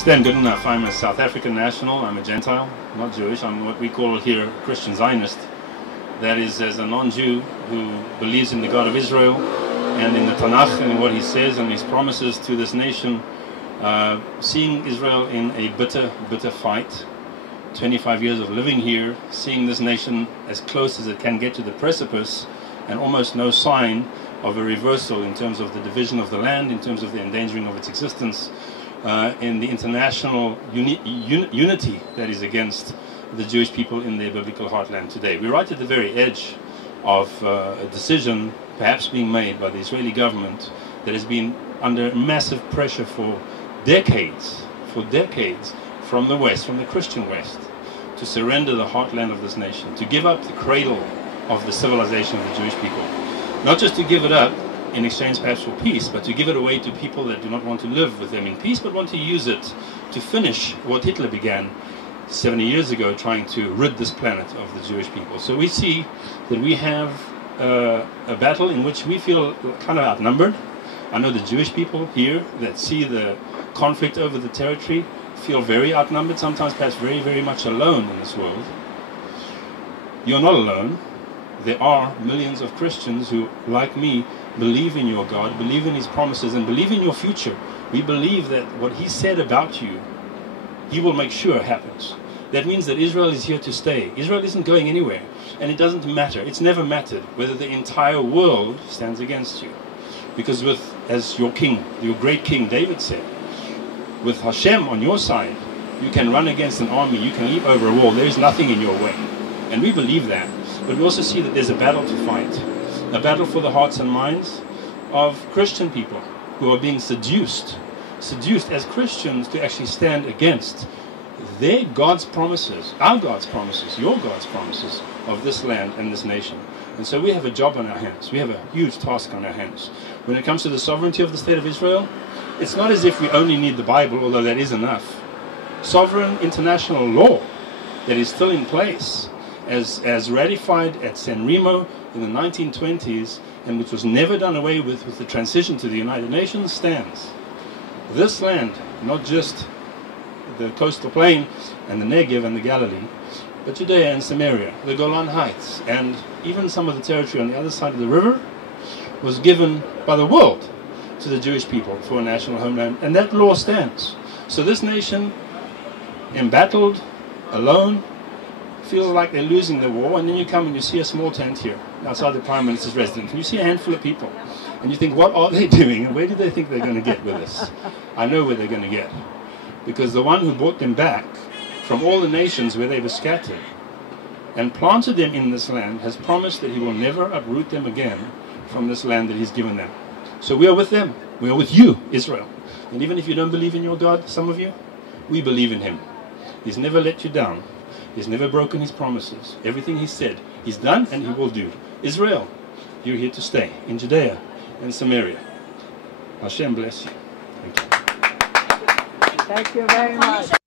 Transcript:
Stan, good enough. I'm a South African national. I'm a Gentile, not Jewish. I'm what we call here a Christian Zionist. That is, as a non-Jew who believes in the God of Israel and in the Tanakh and in what he says and his promises to this nation, seeing Israel in a bitter, bitter fight, 25 years of living here, seeing this nation as close as it can get to the precipice, and almost no sign of a reversal in terms of the division of the land, in terms of the endangering of its existence, in the international unity that is against the Jewish people in their biblical heartland today. We're right at the very edge of a decision perhaps being made by the Israeli government that has been under massive pressure for decades from the West, from the Christian West, to surrender the heartland of this nation, to give up the cradle of the civilization of the Jewish people. Not just to give it up in exchange perhaps for peace, but to give it away to people that do not want to live with them in peace, but want to use it to finish what Hitler began 70 years ago, trying to rid this planet of the Jewish people. So we see that we have a battle in which we feel kind of outnumbered. I know the Jewish people here that see the conflict over the territory feel very outnumbered, sometimes perhaps very, very much alone in this world. You're not alone. There are millions of Christians who, like me, believe in your God, believe in his promises, and believe in your future. We believe that what he said about you, he will make sure happens. That means that Israel is here to stay. Israel isn't going anywhere. And it doesn't matter. It's never mattered whether the entire world stands against you. Because with, as your king, your great king David said, with Hashem on your side, you can run against an army, you can leap over a wall, there is nothing in your way. And we believe that. But we also see that there's a battle to fight. A battle for the hearts and minds of Christian people who are being seduced as Christians to actually stand against their God's promises, our God's promises, your God's promises of this land and this nation. And so we have a job on our hands. We have a huge task on our hands. When it comes to the sovereignty of the State of Israel, it's not as if we only need the Bible, although that is enough. Sovereign international law that is still in place, as ratified at San Remo in the 1920s, and which was never done away with the transition to the United Nations, stands. This land, not just the coastal plain and the Negev and the Galilee, but Judea and Samaria, the Golan Heights, and even some of the territory on the other side of the river, was given by the world to the Jewish people for a national homeland, and that law stands. So this nation, embattled, alone, feels like they're losing the war, and then you come and you see a small tent here outside the Prime Minister's residence, and you see a handful of people, and you think, what are they doing, and where do they think they're going to get with this? I know where they're going to get. Because the one who brought them back from all the nations where they were scattered and planted them in this land has promised that he will never uproot them again from this land that he's given them. So we are with them. We are with you, Israel. And even if you don't believe in your God, some of you, we believe in him. He's never let you down. He's never broken his promises. Everything he said, he's done and he will do. Israel, you're here to stay in Judea and Samaria. Hashem bless you. Thank you. Thank you very much.